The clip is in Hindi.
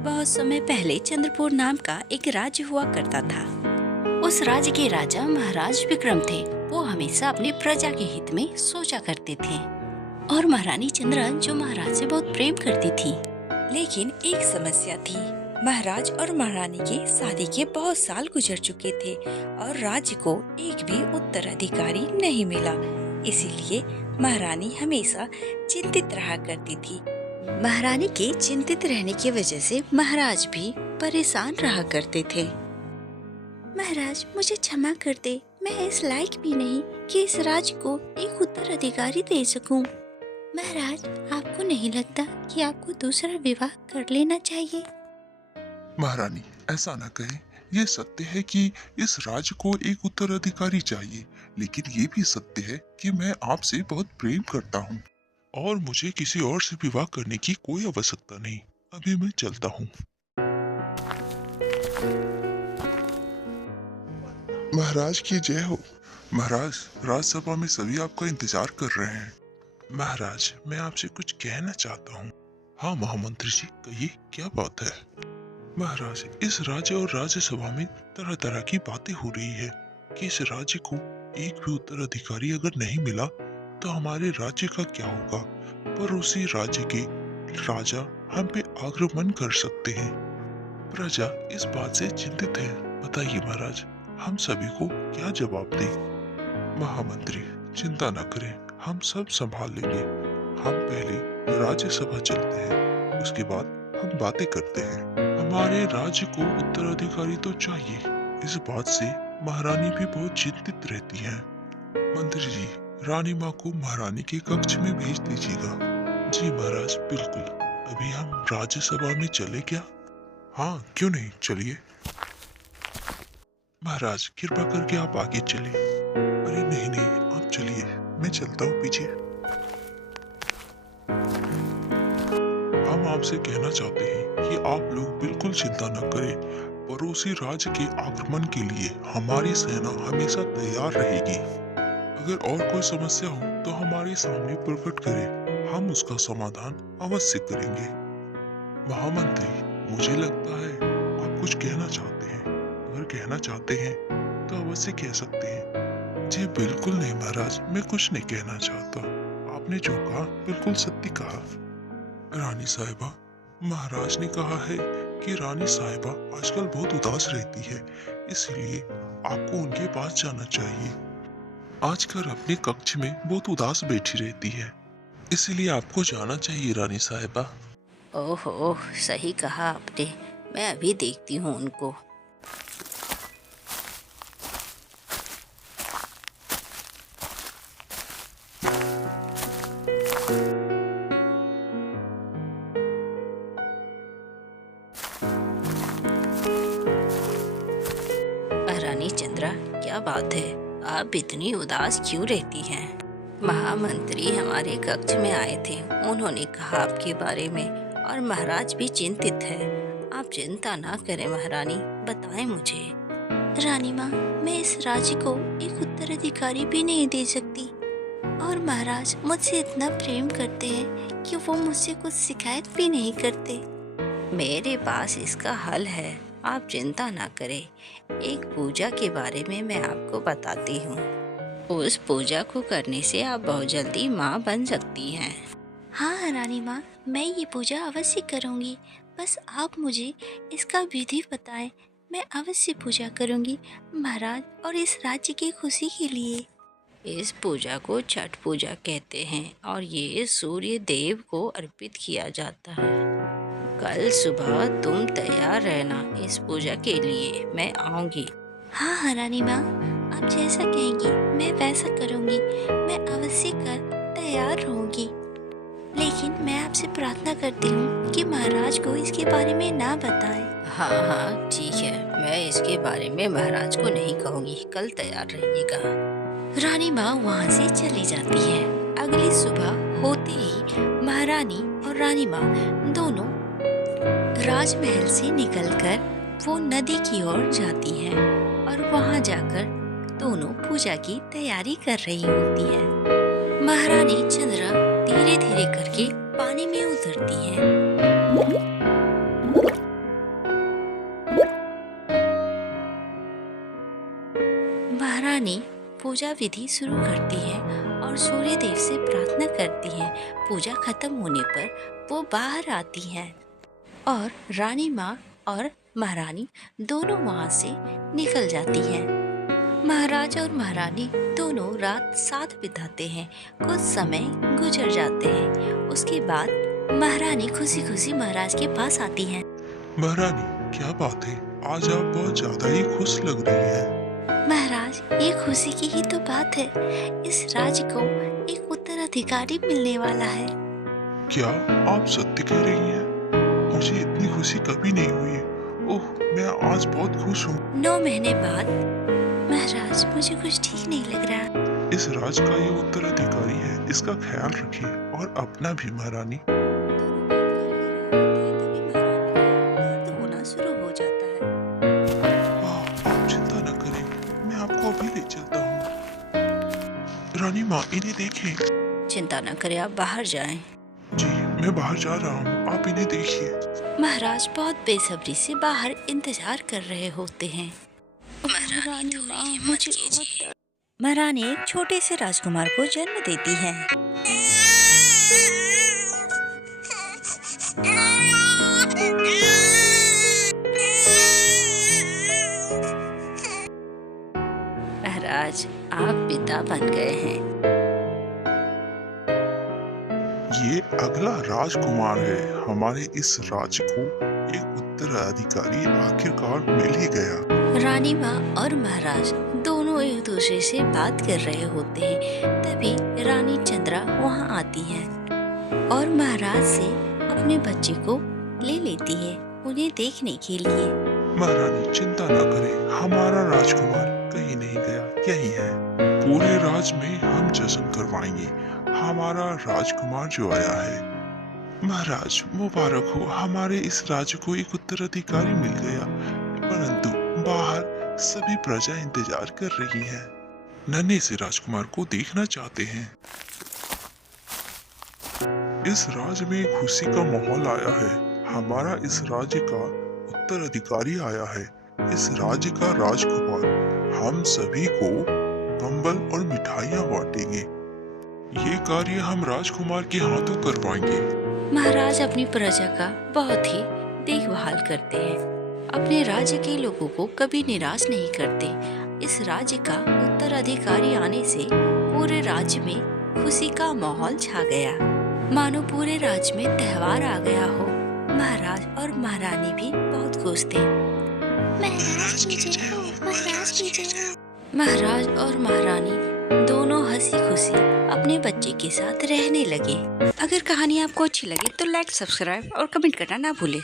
बहुत समय पहले चंद्रपुर नाम का एक राज्य हुआ करता था। उस राज्य के राजा महाराज विक्रम थे। वो हमेशा अपनी प्रजा के हित में सोचा करते थे और महारानी चंद्रा जो महाराज से बहुत प्रेम करती थी। लेकिन एक समस्या थी। महाराज और महारानी के शादी के बहुत साल गुजर चुके थे और राज्य को एक भी उत्तराधिकारी नहीं मिला। इसीलिए महारानी हमेशा चिंतित रहा करती थी। महारानी के चिंतित रहने की वजह से महाराज भी परेशान रहा करते थे। महाराज, मुझे क्षमा कर दे, मैं इस लायक भी नहीं कि इस राज्य को एक उत्तराधिकारी दे सकूं। महाराज, आपको नहीं लगता कि आपको दूसरा विवाह कर लेना चाहिए? महारानी, ऐसा न कहें। यह सत्य है कि इस राज्य को एक उत्तराधिकारी चाहिए, लेकिन ये भी सत्य है कि मैं आपसे बहुत प्रेम करता हूँ और मुझे किसी और से विवाह करने की कोई आवश्यकता नहीं। अभी मैं चलता हूँ। महाराज की जय हो। महाराज, राजसभा में सभी आपका इंतजार कर रहे हैं। महाराज, मैं आपसे कुछ कहना चाहता हूँ। हाँ महामंत्री जी, कहिए, क्या बात है? महाराज, इस राज्य और राज्यसभा में तरह तरह की बातें हो रही है कि इस राज्य को एक भी उत्तराधिकारी अगर नहीं मिला तो हमारे राज्य का क्या होगा। पर उसी राज्य के राजा हम पे आक्रमण कर सकते हैं। प्रजा इस बात से चिंतित है। बताइए महाराज, हम सभी को क्या जवाब दें? महामंत्री, चिंता न करें, हम सब संभाल लेंगे। हम पहले राज्यसभा चलते हैं, उसके बाद हम बातें करते हैं। हमारे राज्य को उत्तराधिकारी तो चाहिए। इस बात से महारानी भी बहुत चिंतित रहती हैं। मंत्री जी, रानी माँ को महारानी के कक्ष में भेज दीजिएगा। जी महाराज, बिल्कुल। अभी हम राज्यसभा में चले क्या? हाँ, क्यों नहीं, चलिए। महाराज, कृपा करके आप आगे चलिए। अरे नहीं नहीं, आप चलिए, मैं चलता हूँ पीछे। हम आपसे कहना चाहते हैं कि आप लोग बिल्कुल चिंता न करें। पड़ोसी राज्य के आक्रमण के लिए हमारी सेना हमेशा तैयार रहेगी। अगर और कोई समस्या हो तो हमारे सामने प्रकट करें, हम उसका समाधान अवश्य करेंगे। महामंत्री, मुझे लगता है आप कुछ कहना चाहते हैं। अगर कहना चाहते हैं तो अवश्य कह सकते हैं। जी बिल्कुल नहीं महाराज, मैं कुछ नहीं कहना चाहता। आपने जो कहा बिल्कुल सत्य कहा। रानी साहिबा, महाराज ने कहा है कि रानी साहिबा आजकल बहुत उदास रहती है, इसलिए आपको उनके पास जाना चाहिए। आजकल अपने कक्ष में बहुत उदास बैठी रहती है, इसलिए आपको जाना चाहिए रानी साहिबा। ओहो, सही कहा आपने। मैं अभी देखती हूँ उनको। रानी चंद्रा, क्या बात है, आप इतनी उदास क्यों रहती हैं? महामंत्री हमारे कक्ष में आए थे, उन्होंने कहा आपके बारे में और महाराज भी चिंतित है। आप चिंता ना करें महारानी, बताएं मुझे। रानी माँ, मैं इस राज्य को एक उत्तराधिकारी भी नहीं दे सकती और महाराज मुझसे इतना प्रेम करते हैं कि वो मुझसे कुछ शिकायत भी नहीं करते। मेरे पास इसका हल है, आप चिंता ना करें। एक पूजा के बारे में मैं आपको बताती हूँ। उस पूजा को करने से आप बहुत जल्दी माँ बन सकती हैं। हाँ रानी माँ, मैं ये पूजा अवश्य करूँगी। बस आप मुझे इसका विधि बताएं, मैं अवश्य पूजा करूँगी महाराज और इस राज्य की खुशी के लिए। इस पूजा को छठ पूजा कहते हैं और ये सूर्य देव को अर्पित किया जाता है। कल सुबह तुम तैयार रहना इस पूजा के लिए, मैं आऊंगी। हाँ हाँ रानी माँ, आप जैसा कहेंगी मैं वैसा करूँगी। मैं अवश्य कर तैयार रहूँगी, लेकिन मैं आपसे प्रार्थना करती हूँ कि महाराज को इसके बारे में ना बताएं। हाँ हाँ ठीक है, मैं इसके बारे में महाराज को नहीं कहूँगी। कल तैयार रहिएगा। रानी माँ वहाँ से चली जाती है। अगली सुबह होते ही महारानी और रानी माँ दोनों राजमहल से निकलकर वो नदी की ओर जाती हैं और वहाँ जाकर दोनों पूजा की तैयारी कर रही होती हैं। महारानी चंद्रा धीरे धीरे करके पानी में उतरती है। रानी पूजा विधि शुरू करती है और सूर्य देव से प्रार्थना करती है। पूजा खत्म होने पर वो बाहर आती है और रानी माँ और महारानी दोनों वहाँ से निकल जाती हैं। महाराज और महारानी दोनों रात साथ बिताते हैं। कुछ समय गुजर जाते हैं। उसके बाद महारानी खुशी खुशी महाराज के पास आती हैं। महारानी, क्या बात है, आज आप बहुत ज्यादा ही खुश लग रही है। महाराज, ये खुशी की ही तो बात है। इस राज्य को एक उत्तराधिकारी मिलने वाला है। क्या आप सत्य कह रही हैं? मुझे इतनी खुशी कभी नहीं हुई। ओह, मैं आज बहुत खुश हूँ। 9 महीने बाद महाराज, मुझे कुछ ठीक नहीं लग रहा। इस राज का ये उत्तराधिकारी है, इसका ख्याल रखिए और अपना भी महारानी। होना शुरू हो जाता है। आप चिंता न करें, मैं आपको अभी ले चलता हूँ। रानी माँ, इन्हें देखें। चिंता न करें, आप बाहर जाएं। जी, मैं बाहर जा रहा हूँ, आप इन्हें देखिए। महाराज बहुत बेसब्री से बाहर इंतजार कर रहे होते हैं। महारानी एक छोटे से राजकुमार को जन्म देती है। महाराज, आप पिता बन गए हैं। ये अगला राजकुमार है। हमारे इस राज्य को एक उत्तराधिकारी आखिरकार मिल ही गया। रानी माँ और महाराज दोनों एक दूसरे से बात कर रहे होते हैं। तभी रानी चंद्रा वहाँ आती है और महाराज से अपने बच्चे को ले लेती है उन्हें देखने के लिए। महारानी, चिंता न करें, हमारा राजकुमार कहीं नहीं गया, यही है। पूरे राज में हम जश्न करवाएंगे। हमारा राजकुमार जो आया है। महाराज, मुबारक हो, हमारे इस राज्य को एक उत्तराधिकारी मिल गया। परंतु बाहर सभी प्रजा इंतजार कर रही है। नन्हे से राजकुमार को देखना चाहते हैं। इस राज्य में खुशी का माहौल आया है। हमारा इस राज्य का उत्तराधिकारी आया है, इस राज्य का राजकुमार। हम सभी को कंबल और मिठाइयाँ बांटेंगे। ये कार्य हम राजकुमार के हाथों करवाएंगे। महाराज अपनी प्रजा का बहुत ही देखभाल करते हैं। अपने राज्य के लोगों को कभी निराश नहीं करते। इस राज्य का उत्तराधिकारी आने से पूरे राज्य में खुशी का माहौल छा गया, मानो पूरे राज्य में त्योहार आ गया हो। महाराज और महारानी भी बहुत खुश थे। महाराज की जय हो, महाराज की जय हो। महाराज और महारानी दोनों हंसी खुशी अपने बच्चे के साथ रहने लगे। अगर कहानी आपको अच्छी लगे तो लाइक, सब्सक्राइब और कमेंट करना ना भूले।